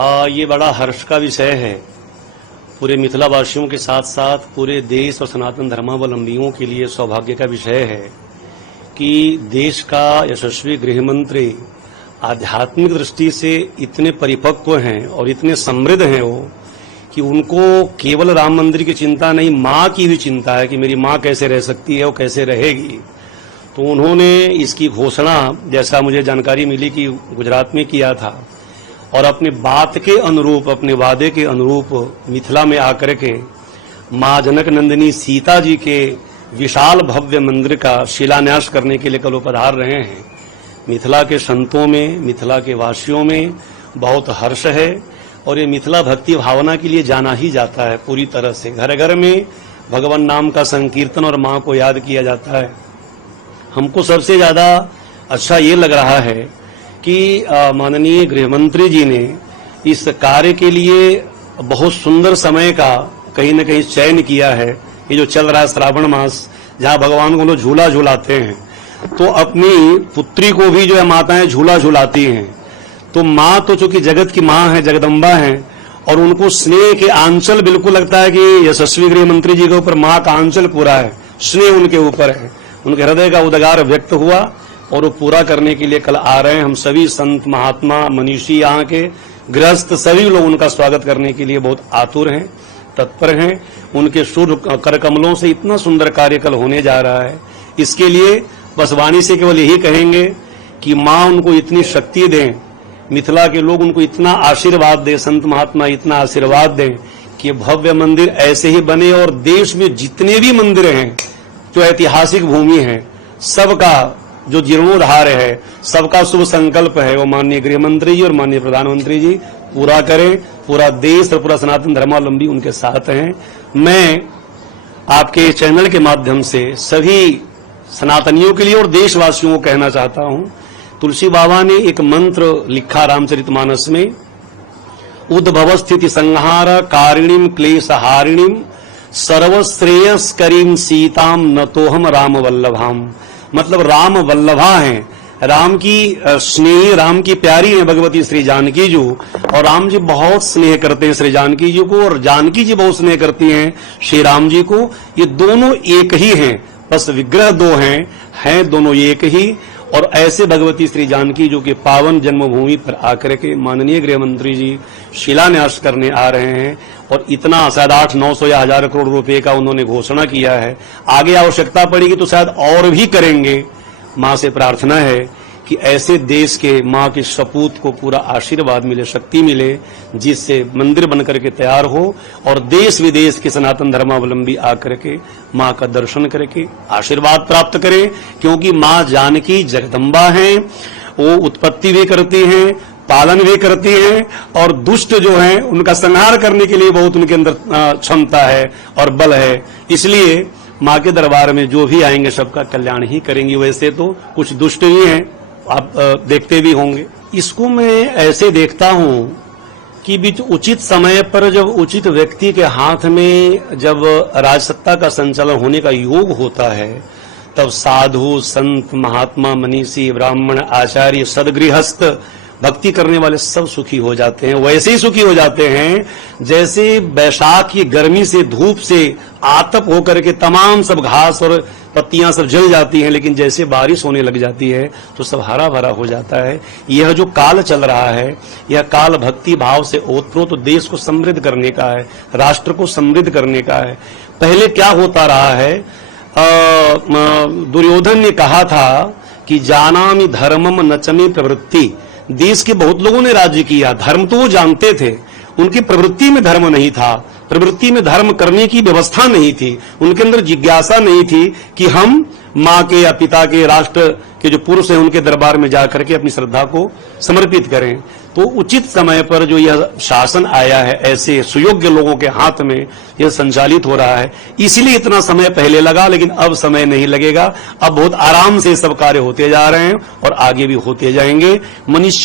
ये बड़ा हर्ष का विषय है। पूरे मिथिला वासियों के साथ साथ पूरे देश और सनातन धर्मावलंबियों के लिए सौभाग्य का विषय है कि देश का यशस्वी गृह मंत्री आध्यात्मिक दृष्टि से इतने परिपक्व हैं और इतने समृद्ध हैं वो कि उनको केवल राम मंदिर की चिंता नहीं, माँ की भी चिंता है कि मेरी माँ कैसे रह सकती है, वो कैसे रहेगी। तो उन्होंने इसकी घोषणा, जैसा मुझे जानकारी मिली, कि गुजरात में किया था और अपने बात के अनुरूप, अपने वादे के अनुरूप मिथिला में आकर के माँ जनक नंदिनी सीता जी के विशाल भव्य मंदिर का शिलान्यास करने के लिए कल पधार रहे हैं। मिथिला के संतों में, मिथिला के वासियों में बहुत हर्ष है और ये मिथिला भक्ति भावना के लिए जाना ही जाता है पूरी तरह से। घर घर में भगवान नाम का संकीर्तन और माँ को याद किया जाता है। हमको सबसे ज्यादा अच्छा ये लग रहा है कि माननीय गृहमंत्री जी ने इस कार्य के लिए बहुत सुंदर समय का कहीं न कहीं चयन किया है। ये जो चल रहा है श्रावण मास, जहाँ भगवान को लोग झूला झूलाते हैं, तो अपनी पुत्री को भी जो है माताएं झूला झूलाती हैं। तो माँ तो चूंकि जगत की माँ है, जगदम्बा है, और उनको स्नेह के आंचल बिल्कुल लगता है कि यशस्वी गृह मंत्री जी के ऊपर माँ का आंचल पूरा है, स्नेह उनके ऊपर है। उनके हृदय का उद्गार व्यक्त हुआ और वो पूरा करने के लिए कल आ रहे हैं। हम सभी संत महात्मा मनीषी, यहाँ के गृहस्थ सभी लोग उनका स्वागत करने के लिए बहुत आतुर हैं, तत्पर हैं। उनके शुभ कर कमलों से इतना सुंदर कार्य कल होने जा रहा है। इसके लिए बस वाणी से केवल यही कहेंगे कि माँ उनको इतनी शक्ति दें, मिथिला के लोग उनको इतना आशीर्वाद दें, संत महात्मा इतना आशीर्वाद दें कि भव्य मंदिर ऐसे ही बने और देश में जितने भी मंदिर हैं, जो ऐतिहासिक भूमि है, सबका जो जीर्णोद्धार है, सबका शुभ संकल्प है, वो माननीय गृह मंत्री जी और माननीय प्रधानमंत्री जी पूरा करें। पूरा देश और पूरा सनातन धर्मावलंबी उनके साथ हैं। मैं आपके चैनल के माध्यम से सभी सनातनियों के लिए और देशवासियों को कहना चाहता हूं, तुलसी बाबा ने एक मंत्र लिखा रामचरितमानस में, उद्भव स्थिति संहार कारिणीम क्लेशहारिणीम सर्वश्रेयस्करीम सीताम नतोहम राम वल्लभाम। मतलब राम वल्लभा हैं, राम की स्नेही, राम की प्यारी है भगवती श्री जानकी जी, और राम जी बहुत स्नेह करते हैं श्री जानकी जी को, और जानकी जी बहुत स्नेह करती हैं श्री राम जी को। ये दोनों एक ही हैं, बस विग्रह दो हैं दोनों एक ही। और ऐसे भगवती श्री जानकी जो कि पावन जन्मभूमि पर आकर के माननीय गृह मंत्री जी शिलान्यास करने आ रहे हैं, और इतना शायद 800-900 या 1000 करोड़ रुपए का उन्होंने घोषणा किया है। आगे आवश्यकता पड़ेगी तो शायद और भी करेंगे। माँ से प्रार्थना है कि ऐसे देश के माँ के सपूत को पूरा आशीर्वाद मिले, शक्ति मिले, जिससे मंदिर बनकर के तैयार हो और देश विदेश के सनातन धर्मावलंबी आकर के माँ का दर्शन करके आशीर्वाद प्राप्त करें। क्योंकि माँ जानकी जगदम्बा हैं, वो उत्पत्ति भी करती हैं, पालन भी करती हैं, और दुष्ट जो हैं उनका संहार करने के लिए बहुत उनके अंदर क्षमता है और बल है। इसलिए माँ के दरबार में जो भी आएंगे सबका कल्याण ही करेंगी। वैसे तो कुछ दुष्ट भी हैं, आप देखते भी होंगे। इसको मैं ऐसे देखता हूं कि बीच उचित समय पर जब उचित व्यक्ति के हाथ में जब राजसत्ता का संचालन होने का योग होता है, तब साधु संत महात्मा मनीषी ब्राह्मण आचार्य सदगृहस्थ भक्ति करने वाले सब सुखी हो जाते हैं। वैसे ही सुखी हो जाते हैं जैसे बैसाख की गर्मी से, धूप से आतप होकर के तमाम सब घास और पत्तियां सब जल जाती हैं, लेकिन जैसे बारिश होने लग जाती है तो सब हरा भरा हो जाता है। यह जो काल चल रहा है, यह काल भक्ति भाव से ओतप्रोत देश को समृद्ध करने का है, राष्ट्र को समृद्ध करने का है। पहले क्या होता रहा है, दुर्योधन ने कहा था कि जानामि धर्मम नचमी प्रवृत्ति। देश के बहुत लोगों ने राज्य किया, धर्म तो वो जानते थे, उनकी प्रवृत्ति में धर्म नहीं था, प्रवृत्ति में धर्म करने की व्यवस्था नहीं थी, उनके अंदर जिज्ञासा नहीं थी कि हम माँ के या पिता के, राष्ट्र के जो पुरुष हैं उनके दरबार में जाकर के अपनी श्रद्धा को समर्पित करें। तो उचित समय पर जो यह शासन आया है, ऐसे सुयोग्य लोगों के हाथ में यह संचालित हो रहा है, इसीलिए इतना समय पहले लगा, लेकिन अब समय नहीं लगेगा। अब बहुत आराम से सब कार्य होते जा रहे हैं और आगे भी होते जाएंगे। मनुष्य